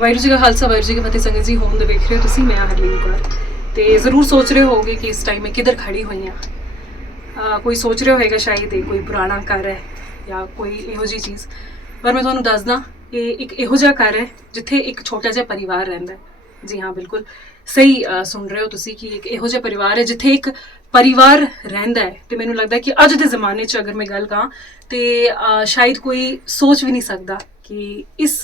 ਵਾਹਿਗੁਰੂ ਜੀ ਕਾ ਖਾਲਸਾ, ਵਾਹਿਗੁਰੂ ਜੀ ਕੀ ਫਤਿਹ। ਸੰਗਤ ਜੀ ਹੋਮ ਦੇ ਵੇਖ ਰਹੇ ਹੋ ਤੁਸੀਂ, ਮੈਂ ਹਰਲੀਨ ਕੌਰ। ਤੇ ਜ਼ਰੂਰ ਸੋਚ ਰਹੇ ਹੋਗੇ ਕਿ ਇਸ ਟਾਈਮ ਮੈਂ ਕਿੱਧਰ ਖੜੀ ਹੋਈ ਹਾਂ। ਕੋਈ ਸੋਚ ਰਿਹਾ ਹੋਵੇਗਾ ਸ਼ਾਇਦ ਇਹ ਕੋਈ ਪੁਰਾਣਾ ਘਰ ਹੈ ਜਾਂ ਕੋਈ ਇਹੋ ਜਿਹੀ ਚੀਜ਼। ਪਰ ਮੈਂ ਤੁਹਾਨੂੰ ਦੱਸਦਾ, ਇਹ ਇੱਕ ਇਹੋ ਜਿਹਾ ਘਰ ਹੈ ਜਿੱਥੇ ਇੱਕ ਛੋਟਾ ਜਿਹਾ ਪਰਿਵਾਰ ਰਹਿੰਦਾ ਹੈ। ਜੀ ਹਾਂ, ਬਿਲਕੁਲ ਸਹੀ ਸੁਣ ਰਹੇ ਹੋ ਤੁਸੀਂ ਕਿ ਇੱਕ ਇਹੋ ਜਿਹਾ ਪਰਿਵਾਰ ਹੈ ਜਿੱਥੇ ਇੱਕ ਪਰਿਵਾਰ ਰਹਿੰਦਾ ਹੈ। ਤੇ ਮੈਨੂੰ ਲੱਗਦਾ ਕਿ ਅੱਜ ਦੇ ਜ਼ਮਾਨੇ 'ਚ ਅਗਰ ਮੈਂ ਗੱਲ ਕਰਾਂ, ਤੇ ਸ਼ਾਇਦ ਕੋਈ ਸੋਚ ਵੀ ਨਹੀਂ ਸਕਦਾ ਕਿ ਇਸ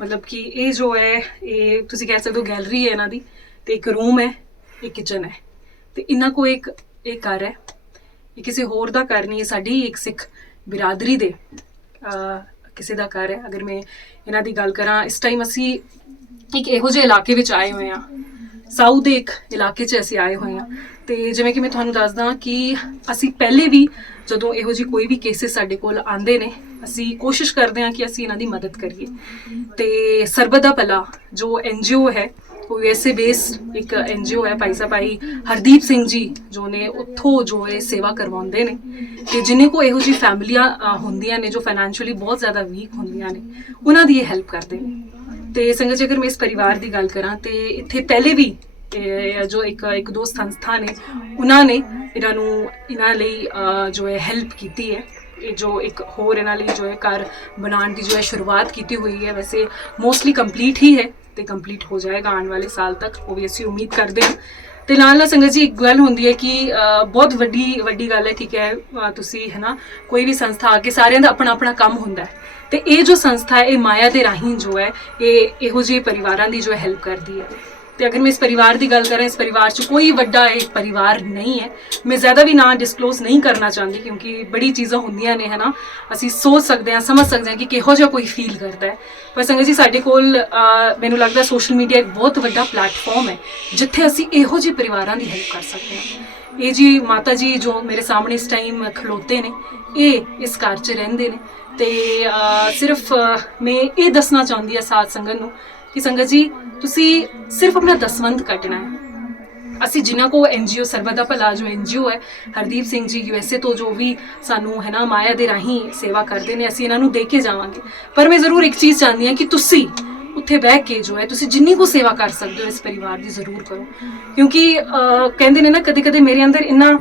ਮਤਲਬ ਕਿ ਇਹ ਜੋ ਹੈ, ਇਹ ਤੁਸੀਂ ਕਹਿ ਸਕਦੇ ਹੋ ਗੈਲਰੀ ਹੈ ਇਹਨਾਂ ਦੀ ਤੇ ਇੱਕ ਰੂਮ ਹੈ, ਇੱਕ ਕਿਚਨ ਹੈ। ਤੇ ਇਹਨਾਂ ਕੋ ਇੱਕ, ਇਹ ਘਰ ਹੈ। ਇਹ ਕਿਸੇ ਹੋਰ ਦਾ ਘਰ ਨਹੀਂ ਹੈ ਸਾਡੀ ਇੱਕ ਸਿੱਖ ਬਿਰਾਦਰੀ ਦੇ ਕਿਸੇ ਦਾ ਘਰ ਹੈ। ਅਗਰ ਮੈਂ ਇਹਨਾਂ ਦੀ ਗੱਲ ਕਰਾਂ, ਇਸ ਟਾਈਮ ਅਸੀਂ ਇੱਕ ਇਹੋ ਜਿਹੇ ਇਲਾਕੇ ਵਿੱਚ ਆਏ ਹੋਏ ਹਾਂ। ਸਾਊਥ ਦੇ ਇੱਕ ਇਲਾਕੇ 'ਚ ਅਸੀਂ ਆਏ ਹੋਏ ਹਾਂ। ਤੇ ਜਿਵੇਂ ਕਿ ਮੈਂ ਤੁਹਾਨੂੰ ਦੱਸਦਾ ਕਿ ਅਸੀਂ ਪਹਿਲੇ ਵੀ ਜਦੋਂ ਇਹੋ ਜਿਹੀ ਕੋਈ ਵੀ ਕੇਸਿਸ ਸਾਡੇ ਕੋਲ ਆਉਂਦੇ ਨੇ, ਅਸੀਂ ਕੋਸ਼ਿਸ਼ ਕਰਦੇ ਹਾਂ ਕਿ ਅਸੀਂ ਇਹਨਾਂ ਦੀ ਮਦਦ ਕਰੀਏ। ਤੇ ਸਰਬਤ ਦਾ ਭਲਾ, ਜੋ ਐਨਜੀਓ ਹੈ, ਉਹ ਯੂਐਸਏ ਬੇਸਡ ਇੱਕ ਐਨਜੀਓ ਹੈ ਭਾਈ ਸਾਹਿਬ, ਭਾਈ ਹਰਦੀਪ ਸਿੰਘ ਜੀ, ਜੋ ਨੇ ਉੱਥੋਂ ਜੋ ਇਹ ਸੇਵਾ ਕਰਵਾਉਂਦੇ ਨੇ। ਤੇ ਜਿਨੇ ਕੋ ਇਹੋ ਜਿਹੀ ਫੈਮਲੀਆਂ ਹੁੰਦੀਆਂ ਨੇ, ਜੋ ਫਾਈਨੈਂਸ਼ੀਅਲੀ ਬਹੁਤ ਜ਼ਿਆਦਾ ਵੀਕ ਹੁੰਦੀਆਂ ਨੇ, ਉਹਨਾਂ ਦੀ ਇਹ ਹੈਲਪ ਕਰਦੇ ਨੇ। ਤੇ ਸੰਗਤ ਜੀ, ਅਗਰ ਮੈਂ ਇਸ ਪਰਿਵਾਰ ਦੀ ਗੱਲ ਕਰਾਂ, ਤੇ ਇੱਥੇ ਪਹਿਲੇ ਵੀ ਜੋ ਇੱਕ ਇੱਕ ਦੋ ਸੰਸਥਾ ਨੇ ਉਹਨਾਂ ਨੇ ਇਹਨਾਂ ਨੂੰ, ਇਹਨਾਂ ਲਈ ਜੋ ਹੈ ਹੈਲਪ ਕੀਤੀ ਹੈ। ਇਹ ਜੋ ਇੱਕ ਹੋਰ ਇਹਨਾਂ ਲਈ ਜੋ ਹੈ ਘਰ ਬਣਾਉਣ ਦੀ ਜੋ ਹੈ ਸ਼ੁਰੂਆਤ ਕੀਤੀ ਹੋਈ ਹੈ, ਵੈਸੇ ਮੋਸਟਲੀ ਕੰਪਲੀਟ ਹੀ ਹੈ ਤੇ ਕੰਪਲੀਟ ਹੋ ਜਾਏਗਾ ਆਉਣ ਵਾਲੇ ਸਾਲ ਤੱਕ, ਉਹ ਵੀ ਅਸੀਂ ਉਮੀਦ ਕਰਦੇ ਹਾਂ। ਤੇ ਨਾਲ ਨਾਲ ਸੰਗਤ ਜੀ, ਇੱਕ ਗੱਲ ਹੁੰਦੀ ਹੈ ਕਿ ਬਹੁਤ ਵੱਡੀ ਵੱਡੀ ਗੱਲ ਹੈ, ਠੀਕ ਹੈ ਤੁਸੀਂ, ਹੈ ਨਾ, ਕੋਈ ਵੀ ਸੰਸਥਾ ਆ ਕੇ ਸਾਰਿਆਂ ਦਾ ਆਪਣਾ ਆਪਣਾ ਕੰਮ ਹੁੰਦਾ ਹੈ। ਤੇ ਇਹ ਜੋ ਸੰਸਥਾ ਹੈ, ਇਹ ਮਾਇਆ ਦੇ ਰਾਹੀਂ ਜੋ ਹੈ, ਇਹ, ਇਹੋ ਜਿਹੇ ਪਰਿਵਾਰਾਂ ਦੀ ਜੋ ਹੈਲਪ ਕਰਦੀ ਹੈ। ਤੇ ਅਗਰ ਮੈਂ ਇਸ ਪਰਿਵਾਰ ਦੀ ਗੱਲ ਕਰਾਂ, ਇਸ ਪਰਿਵਾਰ 'ਚ ਕੋਈ ਵੱਡਾ ਇਹ ਪਰਿਵਾਰ ਨਹੀਂ ਹੈ। ਮੈਂ ਜ਼ਿਆਦਾ ਵੀ ਨਾਂ ਡਿਸਕਲੋਜ਼ ਨਹੀਂ ਕਰਨਾ ਚਾਹੁੰਦੀ ਕਿਉਂਕਿ ਬੜੀ ਚੀਜ਼ਾਂ ਹੁੰਦੀਆਂ ਨੇ, ਹਨਾ? ਅਸੀਂ ਸੋਚ ਸਕਦੇ ਹਾਂ, ਸਮਝ ਸਕਦੇ ਹਾਂ ਕਿ ਕਿਹੋ ਜਿਹਾ ਕੋਈ ਫੀਲ ਕਰਦਾ ਹੈ। ਪਰ ਸੰਗਤ ਜੀ, ਸਾਡੇ ਕੋਲ ਮੈਨੂੰ ਲੱਗਦਾ ਸੋਸ਼ਲ ਮੀਡੀਆ ਇੱਕ ਬਹੁਤ ਵੱਡਾ ਪਲੇਟਫਾਰਮ ਹੈ, ਜਿੱਥੇ ਅਸੀਂ ਇਹੋ ਜਿਹੇ ਪਰਿਵਾਰਾਂ ਦੀ ਹੈਲਪ ਕਰ ਸਕਦੇ ਹਾਂ। ਇਹ ਜੀ ਮਾਤਾ ਜੀ ਜੋ ਮੇਰੇ ਸਾਹਮਣੇ ਇਸ ਟਾਈਮ ਖਲੋਤੇ ਨੇ, ਇਹ ਇਸ ਘਰ 'ਚ ਰਹਿੰਦੇ ਨੇ ਤੇ ਸਿਰਫ ਮੈਂ ਇਹ ਦੱਸਣਾ ਚਾਹੁੰਦੀ ਹਾਂ ਸਾਧ ਸੰਗਤ ਨੂੰ ਕਿ ਸੰਗਤ ਜੀ, ਤੁਸੀਂ ਸਿਰਫ ਆਪਣਾ ਦਸਵੰਧ ਕੱਟਣਾ ਹੈ। ਅਸੀਂ ਜਿਨ੍ਹਾਂ ਕੋ ਐਨਜੀਓ ਸਰਬਤ ਦਾ ਭਲਾ, ਜੋ ਐਨਜੀਓ ਹੈ, ਹਰਦੀਪ ਸਿੰਘ ਜੀ ਯੂਐਸਏ ਤੋਂ ਜੋ ਵੀ ਸਾਨੂੰ ਹੈ ਨਾ, ਮਾਇਆ ਦੇ ਰਾਹੀਂ ਸੇਵਾ ਕਰਦੇ ਨੇ, ਅਸੀਂ ਇਹਨਾਂ ਨੂੰ ਦੇ ਕੇ ਜਾਵਾਂਗੇ। ਪਰ ਮੈਂ ਜ਼ਰੂਰ ਇੱਕ ਚੀਜ਼ ਚਾਹੁੰਦੀ ਹਾਂ ਕਿ ਤੁਸੀਂ ਉੱਥੇ ਬਹਿ ਕੇ ਜੋ ਹੈ, ਤੁਸੀਂ ਜਿੰਨੀ ਕੋ ਸੇਵਾ ਕਰ ਸਕਦੇ ਹੋ ਇਸ ਪਰਿਵਾਰ ਦੀ, ਜ਼ਰੂਰ ਕਰੋ। ਕਿਉਂਕਿ ਕਹਿੰਦੇ ਨੇ ਨਾ ਕਦੇ ਕਦੇ ਮੇਰੇ ਅੰਦਰ ਇੰਨਾ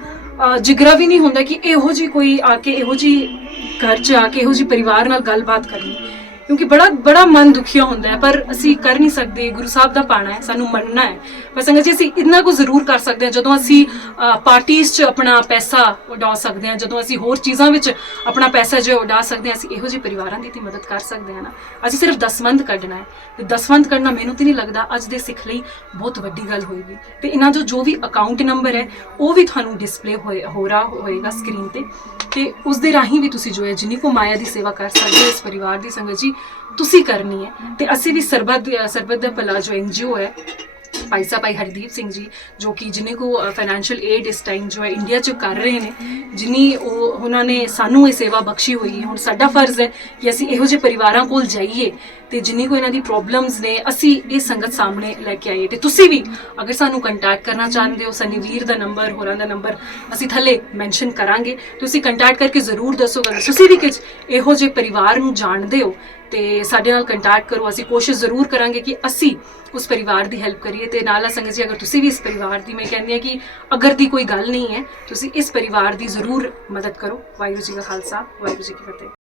ਜਿਗਰਾ ਵੀ ਨਹੀਂ ਹੁੰਦਾ ਕਿ ਇਹੋ ਜੀ ਕੋਈ ਆ ਕੇ, ਇਹੋ ਜੀ ਘਰ 'ਚ ਆ ਕੇ, ਇਹੋ ਜੀ ਪਰਿਵਾਰ ਨਾਲ ਗੱਲਬਾਤ ਕਰਨੀ। ਕਿਉਂਕਿ ਬੜਾ ਬੜਾ ਮਨ ਦੁਖੀਆ ਹੁੰਦਾ ਹੈ, ਪਰ ਅਸੀਂ ਕਰ ਨਹੀਂ ਸਕਦੇ, ਗੁਰੂ ਸਾਹਿਬ ਦਾ ਪਾਣਾ ਹੈ, ਸਾਨੂੰ ਮੰਨਣਾ ਹੈ। ਪਰ ਸੰਗਤ ਜੀ, ਅਸੀਂ ਇੰਨਾ ਕੁ ਜ਼ਰੂਰ ਕਰ ਸਕਦੇ ਹਾਂ, ਜਦੋਂ ਅਸੀਂ ਪਾਰਟੀਆਂ 'ਚ ਆਪਣਾ ਪੈਸਾ ਉਡਾ ਸਕਦੇ ਹਾਂ, ਜਦੋਂ ਅਸੀਂ ਹੋਰ ਚੀਜ਼ਾਂ ਵਿੱਚ ਆਪਣਾ ਪੈਸਾ ਜੋ ਉਡਾ ਸਕਦੇ ਹਾਂ, ਅਸੀਂ ਇਹੋ ਜਿਹੇ ਪਰਿਵਾਰਾਂ ਦੀ ਤੇ ਮਦਦ ਕਰ ਸਕਦੇ ਹਾਂ ਨਾ। ਅਸੀਂ ਸਿਰਫ ਦਸਵੰਧ ਕੱਢਣਾ ਹੈ। ਤੇ ਦਸਵੰਧ ਕੱਢਣਾ ਮੈਨੂੰ ਤੇ ਨਹੀਂ ਲੱਗਦਾ, ਅੱਜ ਦੇ ਸਿੱਖ ਲਈ ਬਹੁਤ ਵੱਡੀ ਗੱਲ ਹੋਏਗੀ। ਤੇ ਇਹਨਾਂ ਜੋ ਜੋ ਵੀ ਅਕਾਊਂਟ ਨੰਬਰ ਹੈ, ਉਹ ਵੀ ਤੁਹਾਨੂੰ ਡਿਸਪਲੇ ਹੋ ਰਹਾ ਹੋਏਗਾ ਸਕਰੀਨ ਤੇ। ਤੇ ਉਸ ਦੇ ਰਾਹੀਂ ਵੀ ਤੁਸੀਂ ਜੋ ਹੈ, ਜਿੰਨੀ ਕੋ ਮਾਇਆ ਦੀ ਸੇਵਾ ਕਰ ਸਕਦੇ ਹੋ ਇਸ ਪਰਿਵਾਰ ਦੀ ਸੰਗਤ ਜੀ ਤੁਸੀਂ ਕਰਨੀ ਹੈ। ਤੇ ਅਸੀਂ ਵੀ ਸਰਬਤ ਸਰਬਤ ਦਾ ਭਲਾ ਜੋ ਐਨਜੀਓ ਹੈ ਭਾਈ ਸਾਹਿਬ ਭਾਈ ਹਰਦੀਪ ਸਿੰਘ ਜੀ ਜੋ ਕਿ ਜਿਨੇ ਕੋ ਫਾਈਨੈਂਸ਼ੀਅਲ ਏਡ ਇਸ ਟਾਈਮ ਜੋ ਹੈ ਇੰਡੀਆ 'ਚ ਕਰ ਰਹੇ ਨੇ ਜਿਨੀ ਉਹ ਉਹਨਾਂ ਨੇ ਸਾਨੂੰ ਇਹ ਸੇਵਾ ਬਖਸ਼ੀ ਹੋਈ ਹੈ। ਹੁਣ ਸਾਡਾ ਫਰਜ਼ ਹੈ ਕਿ ਅਸੀਂ ਇਹੋ ਜਿਹੇ ਪਰਿਵਾਰਾਂ ਕੋਲ ਜਾਈਏ ਤੇ ਜਿੰਨੀ ਕੋ ਇਹਨਾਂ ਦੀ ਪ੍ਰੋਬਲਮਸ ਨੇ ਅਸੀਂ ਇਹ ਸੰਗਤ ਸਾਹਮਣੇ ਲੈ ਕੇ ਆਈਏ। ਤੇ ਤੁਸੀਂ ਵੀ ਅਗਰ ਸਾਨੂੰ ਕੰਟੈਕਟ ਕਰਨਾ ਚਾਹੁੰਦੇ ਹੋ ਸਨੀ ਵੀਰ ਦਾ ਨੰਬਰ ਹੋਰਾਂ ਦਾ ਨੰਬਰ ਅਸੀਂ ਥੱਲੇ ਮੈਂਸ਼ਨ ਕਰਾਂਗੇ। ਤੁਸੀਂ ਕੰਟੈਕਟ ਕਰਕੇ ਜ਼ਰੂਰ ਦੱਸੋ। ਅਗਰ ਤੁਸੀਂ ਵੀ ਕੁਝ ਇਹੋ ਜਿਹੇ ਪਰਿਵਾਰ ਨੂੰ ਜਾਣਦੇ ਹੋ ਤੇ ਸਾਡੇ ਨਾਲ ਕੰਟੈਕਟ ਕਰੋ, ਅਸੀਂ ਕੋਸ਼ਿਸ਼ ਜ਼ਰੂਰ ਕਰਾਂਗੇ ਕਿ ਅਸੀਂ ਉਸ ਪਰਿਵਾਰ ਦੀ ਹੈਲਪ ਕਰੀਏ ਤੇ ਨਾਲ ਨਾਲ ਸੰਗਤ ਜੀ, ਅਗਰ ਤੁਸੀਂ ਵੀ ਇਸ ਪਰਿਵਾਰ ਦੀ, ਮੈਂ ਕਹਿੰਦੀ ਹਾਂ ਕਿ ਅਗਰ ਦੀ ਕੋਈ ਗੱਲ ਨਹੀਂ ਹੈ, ਤੁਸੀਂ ਇਸ ਪਰਿਵਾਰ ਦੀ ਜ਼ਰੂਰ ਮਦਦ ਕਰੋ। ਵਾਹਿਗੁਰੂ ਜੀ ਕਾ ਖਾਲਸਾ, ਵਾਹਿਗੁਰੂ ਜੀ ਕੀ ਫਤਿਹ।